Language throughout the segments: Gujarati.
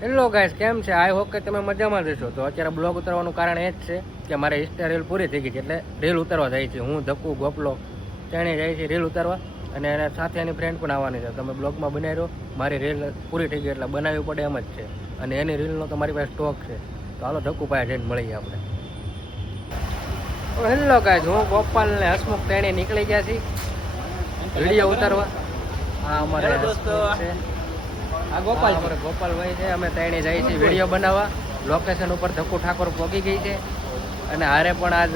હેલો ગાઈસ, કેમ છે? આઈ હોપ કે તમે મજામાં રહેશો. તો અત્યારે બ્લોગ ઉતારવાનું કારણ એ જ છે કે મારે ઇન્સ્ટા રીલ પૂરી થઈ ગઈ છે, એટલે રીલ ઉતારવા જાય છે. હું, ધક્કુ, ગોપલો તેણે જાય છે રીલ ઉતારવા, અને એને સાથે એની ફ્રેન્ડ પણ આવવાની છે. તમે બ્લોગમાં બનાવી રહ્યો, મારી રીલ પૂરી થઈ ગઈ એટલે બનાવવી પડે એમ જ છે, અને એની રીલનો તો મારી પાસે સ્ટોક છે. તો હાલો ધક્કુ પાસે જઈને મળીએ આપણે. હેલો ગાઈસ, હું ગોપાલ ને હસમુખ તેણે નીકળી ગયા છીએ વિડીયો ઉતારવા. હા, અમારે દોસ્તો છે. આ ગોપાલભાઈ છે. અમે ત્રણે જઈએ છીએ વિડીયો બનાવવા. લોકેશન ઉપર ધક્કુ ઠાકોર પહોંચી ગઈ છે, અને હારે પણ આજ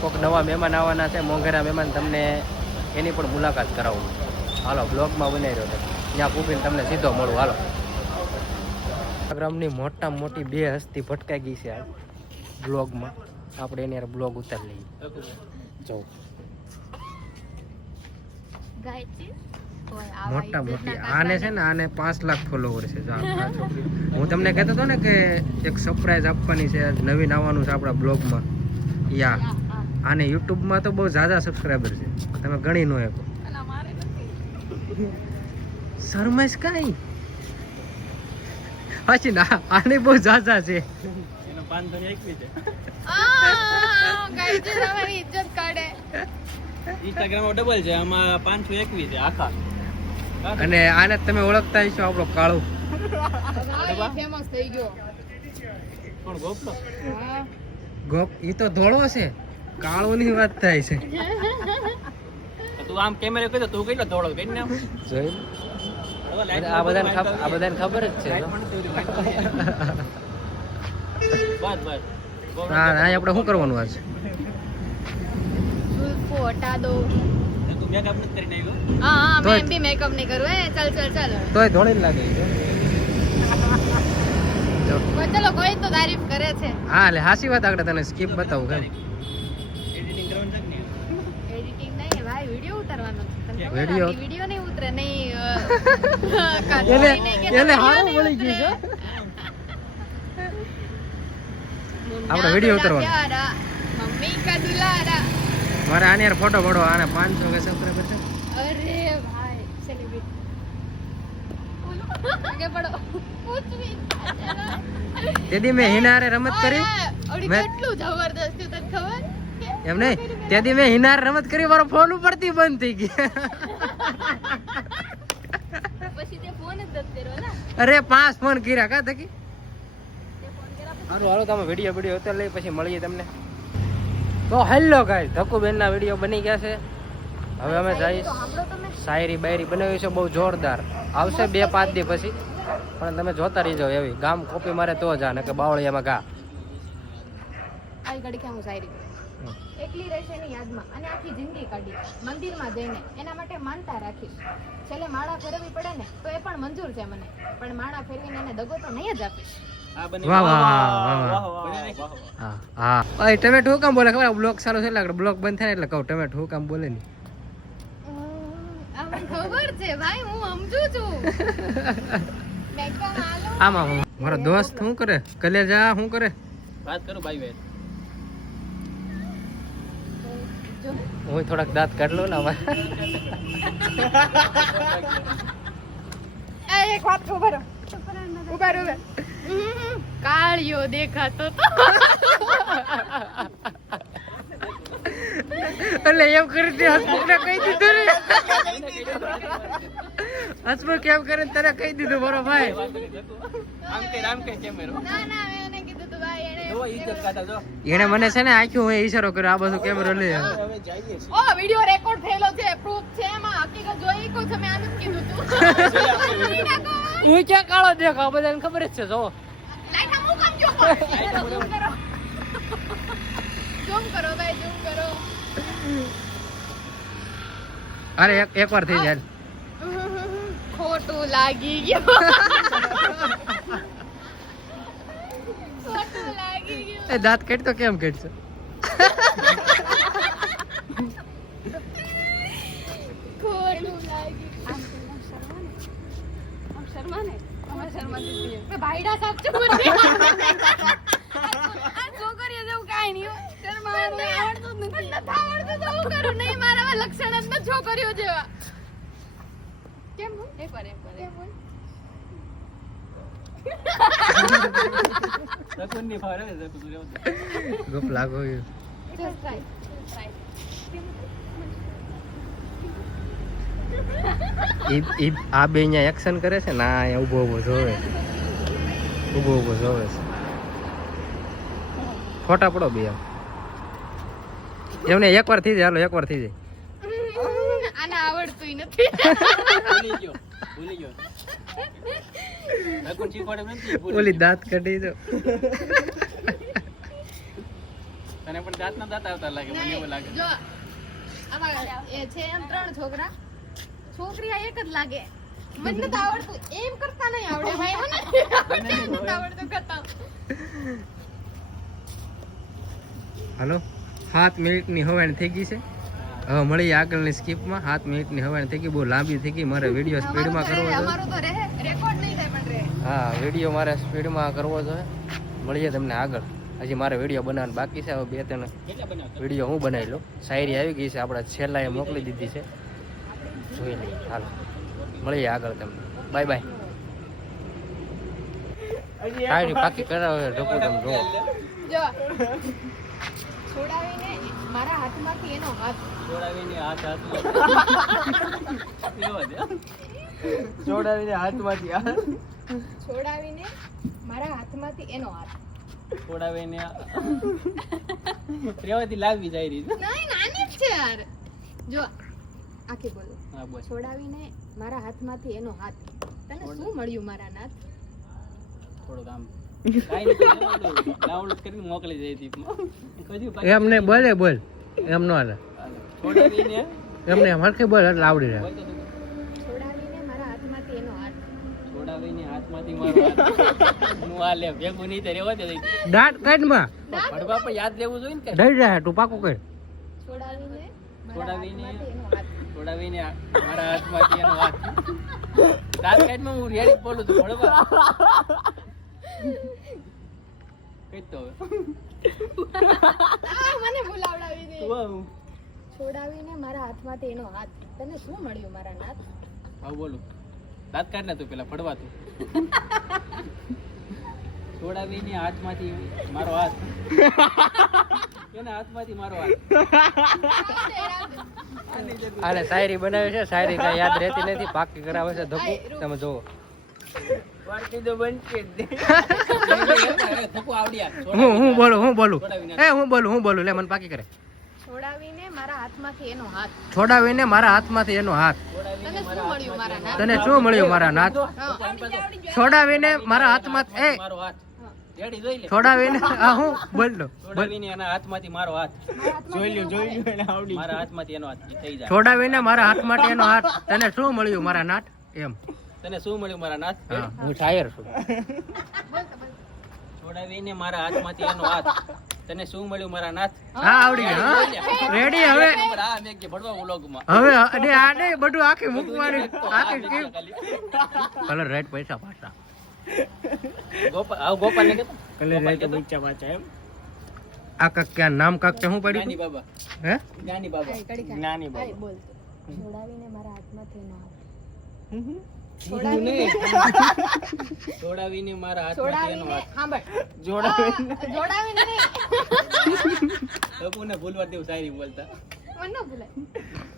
કોઈક નવા મહેમાન આવવાના છે, મોંઘેરા મહેમાન. તમને એની પણ મુલાકાત કરાવું. હાલો બ્લોગમાં બનાવી રહ્યો છે, ત્યાં પૂછીને તમને સીધો મળું. હાલો. ઇન્સ્ટાગ્રામની મોટામાં મોટી બે હસ્તી ભટકાઈ ગઈ છે આ બ્લોગમાં. આપણે એની યાર બ્લોગ ઉતારી લઈએ. જો મોટા મોટી આને છે ને, આને 5 લાખ ફોલોવર છે. હું તમને કહેતો હતો ને કે એક સરપ્રાઈઝ આપવાની છે, નવીન આવવાનું છે આપણા બ્લોગમાં. યા આને યુટ્યુબમાં તો બહુ ઝાઝા સબસ્ક્રાઈબર છે, તમે ગણી નો શકો. શરમાઈશ કાંઈ પછી ના, આને બહુ ઝાઝા છે. એનો 521 છે. ઇન્સ્ટાગ્રામ ડબલ છે, આમાં 521 છે આખા. અને આને તમે ઓળખતા હશો, આપણો કાળુ ફેમસ થઈ ગયો. કોણ? ગોપલો? ગોપ ઈ તો ધોળો છે, કાળો ની વાત થાય છે. તું આમ કેમેરા કહી દો, તું કઈ ધોળો કઈ ને જોઈ આ બધાને ખબર જ છે. બસ બસ. હા, આપણે શું કરવાનું આજ? સુલ્ફો હટા દો. તું મેકઅપ નથી કરી નાખ્યો? હા, મેં બી મેકઅપ નહીં કરું. ચાલ તોય ધોળી લાગે. ચલો, કોઈ તો તારીફ કરે છે. હા, એટલે હાસી વાત. આગળ તને સ્કીપ બતાવું કે એડિટિંગ કરવાનું છે ને? એડિટિંગ નહીં ભાઈ, વિડિયો ઉતારવાનો છે. વિડિયો નહીં ઉતરે નહીં. એને હારું મળી ગયું છે. આપણે વિડિયો ઉતારવાનો. મમ્મી કા દુલારા. મારે આને યાર ફોટો પડો. આને 500 કે સબસ્ક્રાઇબર છે. અરે ભાઈ, સેલિબ્રિટી કે પડો કુછ ભી. તેદી મેં હિનારે રમત કરી. મેં કેટલું જબરદસ્ત હતું, તને ખબર? એમ નહીં, તેદી મેં હિનારે રમત કરી, મારો ફોન ઉપરથી બંધ થઈ ગયો. પછી તે ફોન જ દત કર્યો ને. અરે 5 ફોન કર્યા કા તકી. હાલો તમે વિડીયો ઉતાર લઈ, પછી મળીએ તમને. તો હેલો ગાઈસ, ધક્કુબેનના વિડીયો બની ગયા છે. હવે અમે જઈશ શાયરી બાયરી બનાવી છે, બહુ જોરદાર આવશે 2-5 દી પછી. પણ તમે જોતા રહી જાઓ. એવી ગામ કોપી મારે તો જા, ને કે બાવળિયામાં ગા. આઈ ઘડી કે હું શાયરી એકલી રહેશે એની યાદમાં, અને આખી જિંદગી કાઢી મંદિરમાં જઈને એના માટે માનતા રાખીશ. છેલ્લે માળા ફેરવવી પડે ને તો એ પણ મંજૂર છે મને, પણ માળા ફેરવીને એને દગો તો નહીં જ આપીશ. વાહ વાહ હા. ઓય ટમેટો હું કામ બોલે ખબર? બ્લોગ ચાલુ છે એટલે બ્લોગ બંધ થાય એટલે કહું ટમેટો હું કામ બોલે નહીં. મને ખબર છે ભાઈ, હું સમજુ છું. આમાં મારો દોસ્ત શું કરે? કલેજા શું કરે? વાત કરું ભાઈ ભાઈ. હું થોડાક દાંત કાઢ લઉં ને અમારે. એક વાત ખબર ઉભા કાળિયો દેખાતો તો. એટલે એમ કરી હસમુખને કહી દીધું ને. હસમુખ એમ કરીને તને કહી દીધું મારો ભાઈ. આમ કે કેમેરો. ના મેં એને કીધું તું ભાઈ, એને જો ઇજ્જત કાઢા જો. એને મને છે ને આખ્યું, હું ઈશારો કર્યો આ બાજુ કેમેરો લે. હવે જઈએ છીએ. ઓ વિડિયો રેકોર્ડ થયેલો છે, પ્રૂફ છે એમાં. હકીકત જોઈ કો છે, મેં આનું જ કીધું તું. હું ક્યાં કાળો દેખાવ? બધાને ખબર જ છે. જો લાઈટા હું કામ જો ઝૂમ કરો ભાઈ, ઝૂમ કરો. અરે એક વાર થઈ જાય. ખોટું લાગી ગયું. ખોટું લાગી ગયું. એ દાંત કાઢ તો કેમ કાઢશે? ખોટું લાગી. આમ શર્માને અમાર શર્મા દીધી મે ભાઈડા સાહેબ છો મને. આ છોકરીઓ જેવું કાઈ નહીં હો. શર્માવાનું આવડતું જ નથી. મને આવડતું તો હું કરું નહીં. મારામાં લક્ષણ જ ન છોકરીઓ જેવા. કેમ એક વાર શકુનની ફાવે રે શકુન તું રહેવા દે. ગપ લાગો Just try. Try. ઈ આ બે અહીંયા એક્શન કરે છે ના અહીંયા ઊભો ઊભો જોવે ઊભો ઊભો જોવે છે ફોટા પડો બે એમ એમને એકવાર થઈ જાય હાલો એકવાર થઈ જાય આને આવડતું નથી. ભૂલી ગયો શકુન શીખવાડે નથી ભૂલી ઓલી દાંત કાઢી દો તને પણ દાંતના દાંત આવતા લાગે મને એવું લાગે જો આમાં એ છે એમ 3 છોકરા છોકરી આ એક જ લાગે મને નથી આવડતું એમ કરતા નહીં આવડે ભાઈ મને નથી આવડતું કરતા. હાલો 7 મિનિટની હવાણ થઈ ગઈ છે હવે મળીએ આગળની સ્કીપમાં 7 મિનિટની હવાણ થઈ ગઈ બહુ લાંબી થઈ ગઈ મારે વિડીયો સ્પીડમાં કરવો જોઈએ અમારું તો રેકોર્ડ નહીં થાય પણ રે હા વિડીયો મારે સ્પીડમાં કરવો જોઈએ મળીએ તમને આગળ હજી મારે વિડીયો બનાવવાનું બાકી છે હવે 2-3 કેટલા બનાવતા વિડીયો હું બનાવી લઉં શાયરી આવી ગઈ છે આપણે છેલ્લા એ મોકલી દીધી છે જોઈ લઈએ હાલો મળીએ આગળ તમને બાય બાય શાયરી પાકી કરાવે ઢોકું તમે જુઓ જો છોડાવીને મારા હાથમાંથી એનો હાથ જોડાવીને હાથ હાથમાં રહેવા દે જોડાવીને હાથમાંથી છોડાવીને મારા હાથમાંથી એનો હાથ જોડાવીને રેવાથી લાગવી જાય રહી નહીં નાની જ છે યાર જો આખી બોલો હા બોલ છોડાવીને મારા હાથમાંથી એનો હાથ તને શું મળ્યું મારા નાથ થોડુંક આમ કાંઈ નથી ડાઉનલોડ કરીને મોકલી જાય દીપમાં કદી પાછી એમને બોલે બોલ એમ નો હાલે છોડાવીને એમને હરખી બોલ એટલે આવડી રહે બોલ તો તું. છોડાવીને મારા હાથમાંથી એનો હાથ છોડાવીને હાથમાંથી મારો હાથ હું આ લે ભેગું નહીં તો રહેવા દે દાંત કાઢમાં ભડવા પણ યાદ લેવું જોઈએ ને કે ડરી જાય તું પાકું કર છોડાવીને છોડાવીને મારા હાથમાંથી એનો હાથ છોડાવીને મારા હાથમાંથી એનો હાથ દાંત કાઢમાં હું રેડી બોલું છું ભડવા કઈ તો હવે મને બોલાવડાવી દે તું આવું. છોડાવીને મારા હાથમાંથી એનો હાથ તને શું મળ્યું મારા નાથ આવું બોલું દાંત કાઢ ને તું પેલા ફડવા તું છોડાવીને હાથમાંથી મારો હાથ એના હાથમાંથી મારો હાથ આને શાયરી બનાવી છે શાયરી કાંઈ યાદ રહેતી નથી પાકી કરાવે છે ધક્કું તમે જુઓ થકું આવડ્યા હું બોલું હું બોલું લે મને પાકી કરે છોડાવીને મારા હાથમાંથી એનો હાથ છોડાવીને મારા હાથમાંથી એનો હાથ તને શું મળ્યું મારા નાથ તને શું મળ્યું મારા નાથ છોડાવીને મારા હાથમાંથી એ મારો હાથ રેડી જોઈ લે છોડાવીને આ હું બોલ દો છોડાવીને એના હાથમાંથી મારો હાથ જોઈ લ્યો એને આવડી મારા હાથમાંથી એનો હાથ ઈ થઈ જાય છોડાવીને મારા હાથમાંથી એનો હાથ તને શું મળ્યું મારા નાથ એમ તને શું મળ્યું મારા નાથ હા હું શાયર છું છોડાવીને મારા હાથમાંથી એનો હાથ તને શું મળ્યું મારા નાથ હા આવડી ગયું હા રેડી હવે આ મેં કે ભડવા વ્લોગમાં હવે અડે આડે બધું આખી મૂકવાની આખી સ્કીમ કલર રેડ પૈસા પાછા ગોપાલ ને કેતો કલર રેડ પૈસા પાછા એમ આ કાક ક્યાં નામ કાક છે હું જ્ઞાની પડ્યું બાબા હે જ્ઞાની બાબા જ્ઞાની બાબા બોલ છોડાવીને મારા હાથમાંથી એનો હાથ જોડાવીને મારા હાથમાંથી એનો છોડાવીને હાથ સાંભળ જોડાવીને નહીં લોકોને ભૂલવા દેવું શાયરી બોલતા મને ન ભૂલાય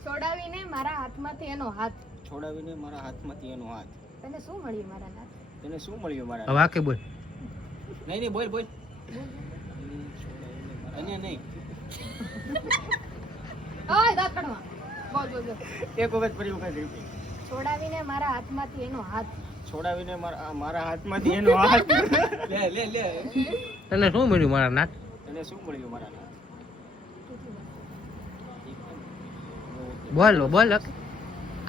છોડાવીને મારા હાથમાંથી એનો હાથ છોડાવીને મારા હાથમાંથી એનો હાથ તને શું મળ્યું મારા નાથ તને શું મળ્યું મારા હવે આખી બોલ નહીં બોલ બોલ અને નહીં ઓય દાંત કાઢવા બોલ બોલ બોલ એક વખત ફરી વખત છોડાવીને મારા હાથમાંથી એનો હાથ છોડાવીને મારા હાથમાંથી એનો હાથ લે લે લે તને શું મળ્યું મારા નાથ તને શું મળ્યું મારા નાથ બોલ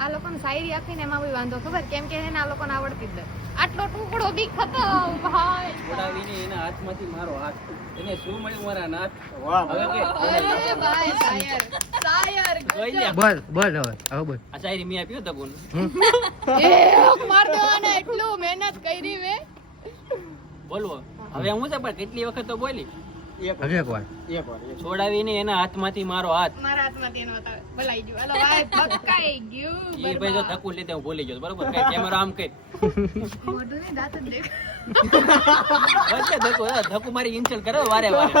આ લોકોને શાયરી આપીને એમાં બી વાંધો ખબર કેમ કે એને આ લોકોને આવડતી જ નથી. આટલો ટુકડો બી ખતમ ભાઈ છોડાવીને એના હાથમાંથી મારો હાથ તને શું મળ્યું મારા નાથ હવે કે અરે ભાઈ શાયર જોઈ લે બોલ હવે બોલ આ શાયરી મેં આપ્યો તો કોણ એ માર દેવાના એટલું મહેનત કરી મે બોલવો હવે હું છે પણ કેટલી વખત તો બોલી હજી એક વાર છોડાવી ને એના હાથમાંથી મારો હાથ મારા હાથમાંથી એનો હતા ભલાઈ ગયું હાલો ભાઈ પકાઈ ગયું એ ભાઈ જો ધક્કુ લીધે હું ભૂલી ગયો બરોબર કઈ કેમેરા આમ કઈ મોઢું ની દાંત જ દેખ વચ્ચે ધક્કુ મારી ઇન્સલ્ટ કરે વારે વારે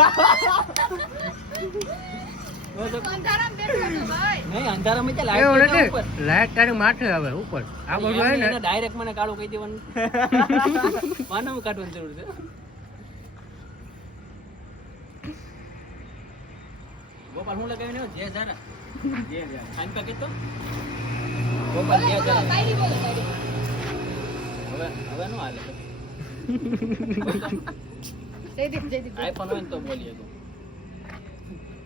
અંધારામાં દેખાડો ભાઈ નહીં અંધારામાં ચાલ એવું લાઈટ નથી ઉપર લાઈટ તારી માથે આવે ઉપર આ બધું આવે ને ડાયરેક્ટ મને કાળું કહી દેવાનું માનવ કાઢવાની જરૂર છે ગોપાલ હું લગાવીને આવ્યો? જય ઝારા ખાન પા કીધો ગોપાલ જય ઝારા કાઈ બોલો કાઈ હવે નો હાલે જયદીપ આઈફોન હોય ને તો બોલીએ તો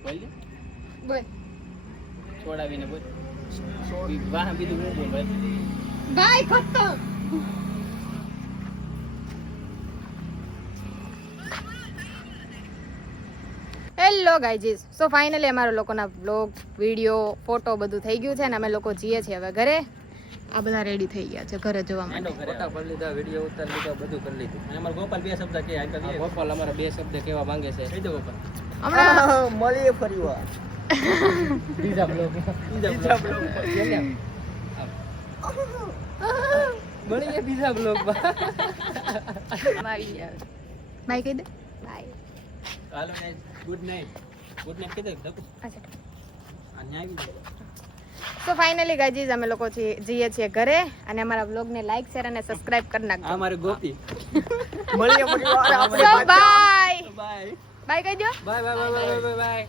બોલ દે. બોલ છોડાવીને બોલ વાહ બીજું હું બોલ ભાઈ ભાઈ ખતમ હેલો ગાઈઝ સો ફાઇનલી અમારા લોકોના બ્લોગ વિડીયો ફોટો બધું થઈ ગયું છે અને અમે લોકો જઈએ છીએ હવે ઘરે આ બધા રેડી થઈ ગયા છે ઘરે જવા માટે ફોટા પડી લીધા વિડીયો ઉતાર લીધા બધું કરી લીધું અને અમારો ગોપાલ બે શબ્દ કે આ આ ગોપાલ અમારા બે શબ્દ કેવા માંગે છે કહી દો ગોપાલ હમણાં મળીએ ફરીવાર બીજા બ્લોગ મળીએ બીજા બ્લોગમાં બાય કહી દે બાય હાલો ને ગુડ નાઈટ કીધો ધક્કુ અચ્છા અને આવી ગયો સો ફાઇનલી ગાઈઝ અમે લોકો જઈએ છીએ ઘરે અને અમારા વ્લોગને લાઈક શેર અને સબસ્ક્રાઇબ કરી નાખજો આ મારી ગોપી મળીએ ફરીવાર આપણે બાય બાય બાય કહી દો bye bye bye bye bye